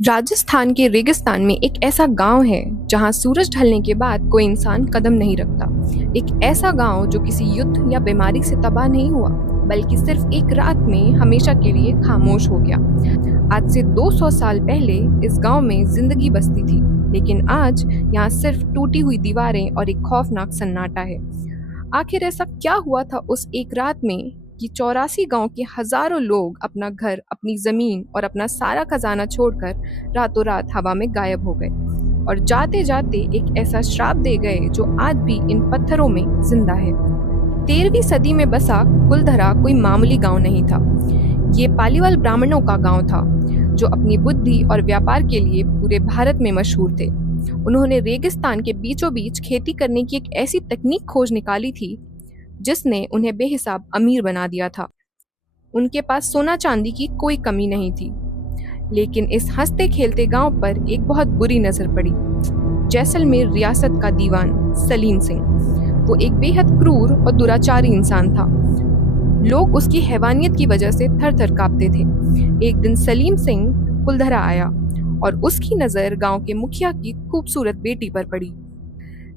राजस्थान के रेगिस्तान में एक ऐसा गांव है जहां सूरज ढलने के बाद कोई इंसान कदम नहीं रखता। एक ऐसा गांव जो किसी युद्ध या बीमारी से तबाह नहीं हुआ, बल्कि सिर्फ एक रात में हमेशा के लिए खामोश हो गया। आज से 200 साल पहले इस गांव में जिंदगी बसती थी, लेकिन आज यहाँ सिर्फ टूटी हुई दीवारें और एक खौफनाक सन्नाटा है। आखिर ऐसा क्या हुआ था उस एक रात में कि 84 गांव के हजारों लोग अपना घर, अपनी जमीन और अपना सारा खजाना छोड़कर रातों रात हवा में गायब हो गए और जाते जाते एक ऐसा श्राप दे गए जो आज भी इन पत्थरों में जिंदा है। 13वीं सदी में बसा कुलधरा कोई मामूली गांव नहीं था। ये पालीवाल ब्राह्मणों का गांव था जो अपनी बुद्धि और व्यापार के लिए पूरे भारत में मशहूर थे। उन्होंने रेगिस्तान के बीचों बीच खेती करने की एक ऐसी तकनीक खोज निकाली थी जिसने उन्हें बेहिसाब अमीर बना दिया था। उनके पास सोना चांदी की कोई कमी नहीं थी, लेकिन इस हंसते खेलते गांव पर एक बहुत बुरी नजर पड़ी। जैसलमेर रियासत का दीवान सलीम सिंह, वो एक बेहद क्रूर और दुराचारी इंसान था। लोग उसकी हैवानियत की वजह से थर थर कांपते थे। एक दिन सलीम सिंह कुलधरा आया और उसकी नजर गांव के मुखिया की खूबसूरत बेटी पर पड़ी।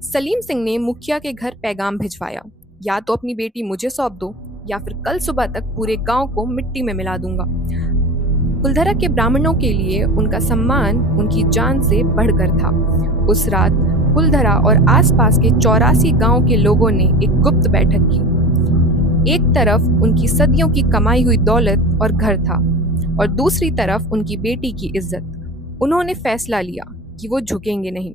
सलीम सिंह ने मुखिया के घर पैगाम भिजवाया, या तो अपनी बेटी मुझे सौंप दो या फिर कल सुबह तक पूरे गांव को मिट्टी में मिला दूंगा। कुलधरा के ब्राह्मणों के लिए उनका सम्मान उनकी जान से बढ़कर था। उस रात कुलधरा और आसपास के 84 गांव के लोगों ने एक गुप्त बैठक की। एक तरफ उनकी सदियों की कमाई हुई दौलत और घर था और दूसरी तरफ उनकी बेटी की इज्जत। उन्होंने फैसला लिया कि वो झुकेंगे नहीं।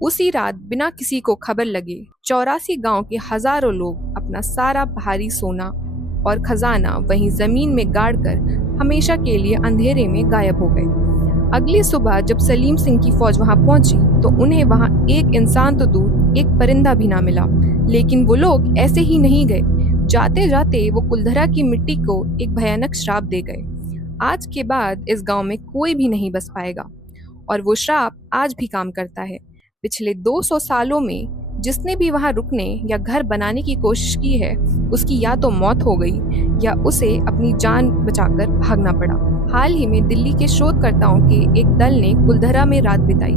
उसी रात बिना किसी को खबर लगे 84 गांव के हजारों लोग अपना सारा भारी सोना और खजाना वहीं जमीन में गाड़कर हमेशा के लिए अंधेरे में गायब हो गए। अगली सुबह जब सलीम सिंह की फौज वहां पहुंची तो उन्हें वहां एक इंसान तो दूर एक परिंदा भी ना मिला। लेकिन वो लोग ऐसे ही नहीं गए। जाते जाते वो कुलधरा की मिट्टी को एक भयानक श्राप दे गए। आज के बाद इस गांव में कोई भी नहीं बस पाएगा, और वो श्राप आज भी काम करता है। पिछले 200 सालों में जिसने भी वहां रुकने या घर बनाने की कोशिश की है, उसकी या तो मौत हो गई या उसे अपनी जान बचाकर भागना पड़ा। हाल ही में दिल्ली के शोधकर्ताओं के एक दल ने कुलधरा में रात बिताई।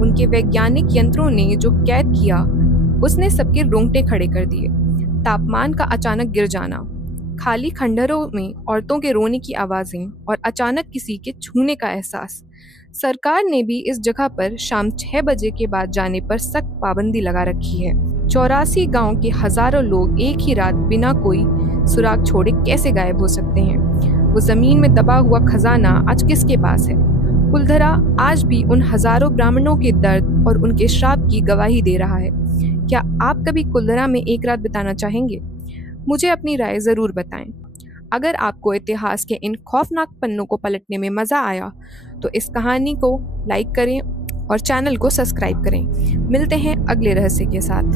उनके वैज्ञानिक यंत्रों ने जो कैद किया उसने सबके रोंगटे खड़े कर दिए। तापमान का अचानक गिर जाना, खाली खंडहरों में औरतों के रोने की आवाजें और अचानक किसी के छूने का एहसास। सरकार ने भी इस जगह पर शाम 6 बजे के बाद जाने पर सख्त पाबंदी लगा रखी है। 84 गांव के हजारों लोग एक ही रात बिना कोई सुराग छोड़े कैसे गायब हो सकते हैं? वो जमीन में दबा हुआ खजाना आज किसके पास है? कुलधरा आज भी उन हजारों ब्राह्मणों के दर्द और उनके श्राप की गवाही दे रहा है। क्या आप कभी कुलधरा में एक रात बिताना चाहेंगे? मुझे अपनी राय जरूर बताएं। अगर आपको इतिहास के इन खौफनाक पन्नों को पलटने में मजा आया तो इस कहानी को लाइक करें और चैनल को सब्सक्राइब करें। मिलते हैं अगले रहस्य के साथ।